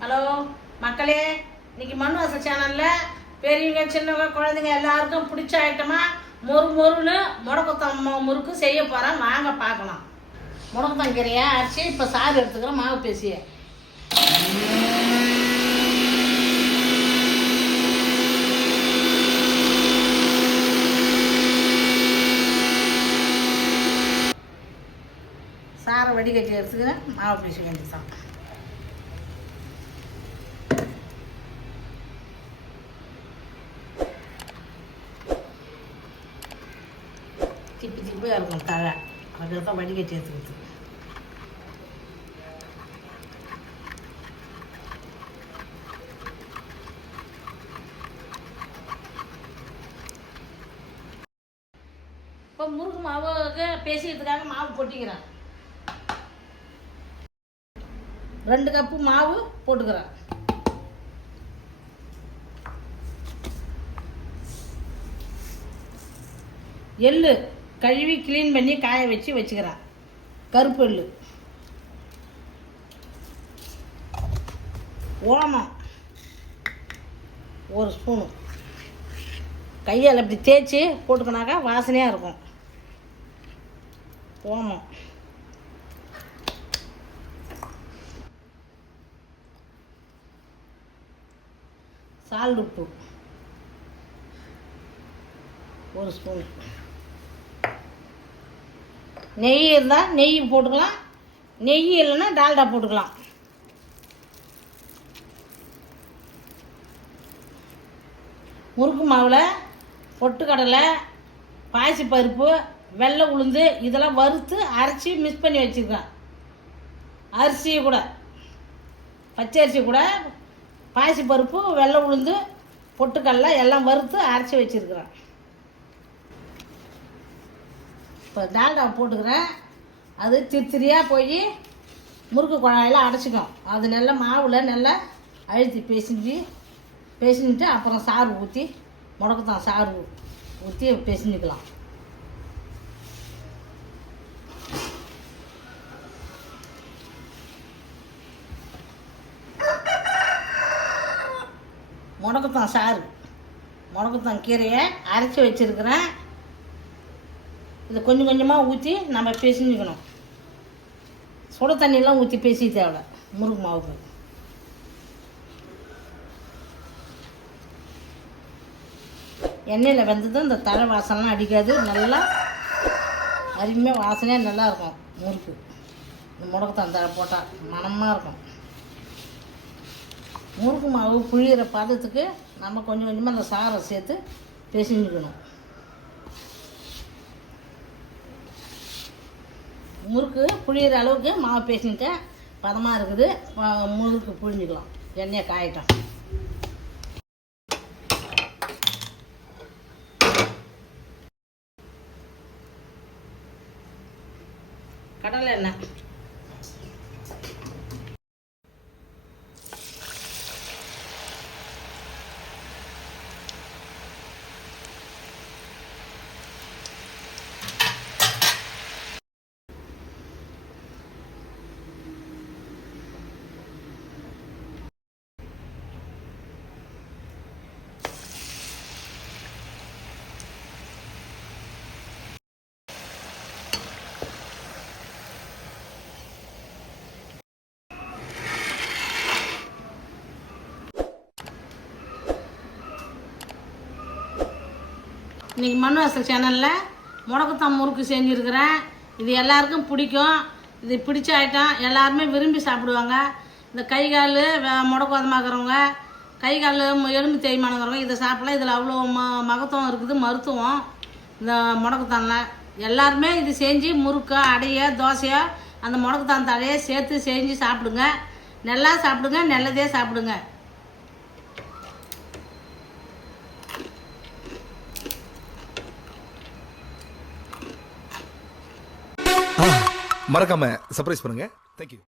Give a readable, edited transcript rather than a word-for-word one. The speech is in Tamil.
ஹலோ மக்களே, இன்னைக்கு மண் வாசல் சேனலில் பெரியவங்க சின்னவங்க குழந்தைங்க எல்லாருக்கும் பிடிச்ச ஐட்டமாக மொறுன்னு முடக்கத்தான் முறுக்கு செய்ய போகிறேன். வாங்க பார்க்கலாம். முடக்கத்தான் கீரையை அரைச்சி இப்போ சாறு எடுத்துக்கிறேன். மாவு பேசிய சாரை வடிகட்டி எடுத்துக்கிறேன். மாவு பேசி வேண்டியதான். திப்பி திப்பியாக இருக்கும் தழை, அதில் தான் வடிகட்டி எடுத்துக்கிறது. இப்போ முறுக்கு மாவுக்கு பேசிக்கிறதுக்காக மாவு கொட்டிக்கிறேன். 2 கப்பு மாவு போட்டுக்கிறேன். எள்ளு கழுவி க்ளீன் பண்ணி காய வச்சு வச்சுக்கிறேன். கருப்பு எள்ளு, ஓமம் 1 ஸ்பூனு, கையால் அப்படி தேய்ச்சி போட்டுக்கினாக்கா வாசனையாக இருக்கும். ஓமம், சால்ட் உப்பு 1 ஸ்பூனு, நெய் இருந்தால் நெய் போட்டுக்கலாம், நெய் இல்லைன்னா டால்டா போட்டுக்கலாம். முறுக்கு மாவில் பொட்டுக்கடலை, பாசிப்பருப்பு, வெள்ளை உளுந்து இதெல்லாம் வறுத்து அரைச்சி மிக்ஸ் பண்ணி வச்சுருக்கேன். அரிசி கூட, பச்சை அரிசி கூட பாசிப்பருப்பு, வெள்ளை உளுந்து, பொட்டுக்கடலை எல்லாம் வறுத்து அரைச்சி வச்சுருக்கிறேன். இப்போ டால்டா போட்டுக்கிறேன். அது திரியாக போய் முறுக்கு குழாயில் அடைச்சிக்கும். அது நல்லா மாவில் நல்லா அழுத்தி பேசிஞ்சிட்டு அப்புறம் சாறு ஊற்றி முடக்கத்தான் சாறு ஊற்றி பேசிஞ்சிக்கலாம். முடக்கத்தான் சாறு, முடக்கத்தான் கீரையை அரைச்சி வச்சுருக்கிறேன். இதை கொஞ்சம் கொஞ்சமாக ஊற்றி நம்ம பேசிஞ்சிக்கணும். சுட தண்ணியெலாம் ஊற்றி பேசி தேவை முறுக்கு மாவுக்கு. எண்ணெயில் வெந்ததும் இந்த தலை வாசனைலாம் அடிக்காது. நல்லா அருமையாக வாசனையாக நல்லாயிருக்கும் முறுக்கு. இந்த முடக்கத்தான் தழை போட்டால் மணமாக இருக்கும். முறுக்கு மாவு புழியிற பதத்துக்கு நம்ம கொஞ்சம் கொஞ்சமாக அந்த சாரை சேர்த்து பேசிஞ்சிக்கணும். முறுக்கு புழியிற அளவுக்கு மாவு பேசிக்கிட்டேன். பதமாக இருக்குது. முறுக்கு புழிஞ்சிக்கலாம். எண்ணெயை காயட்டும். கடலை எண்ணெய், இன்றைக்கி மண் வாசல் சேனலில் முடக்கத்தான் முறுக்கு செஞ்சுருக்கிறேன். இது எல்லாருக்கும் பிடிக்கும். இது பிடிச்ச ஐட்டம், எல்லாருமே விரும்பி சாப்பிடுவாங்க. இந்த கை கால் முடக்கவாதமாகறவங்க, கை கால் எலும்பு தேய்மானங்கிறவங்க இதை சாப்பிடலாம். இதில் அவ்வளோ மகத்துவம் இருக்குது, மருத்துவம் இந்த முடக்கத்தானில். எல்லாருமே இது செஞ்சு முறுக்கோ அடையோ தோசையோ அந்த முடக்கத்தான் தழையை சேர்த்து செஞ்சு சாப்பிடுங்க. நல்லா சாப்பிடுங்க, நல்லதே சாப்பிடுங்க. மறக்காம சர்ப்ரைஸ் பண்ணுங்க. தேங்க்யூ.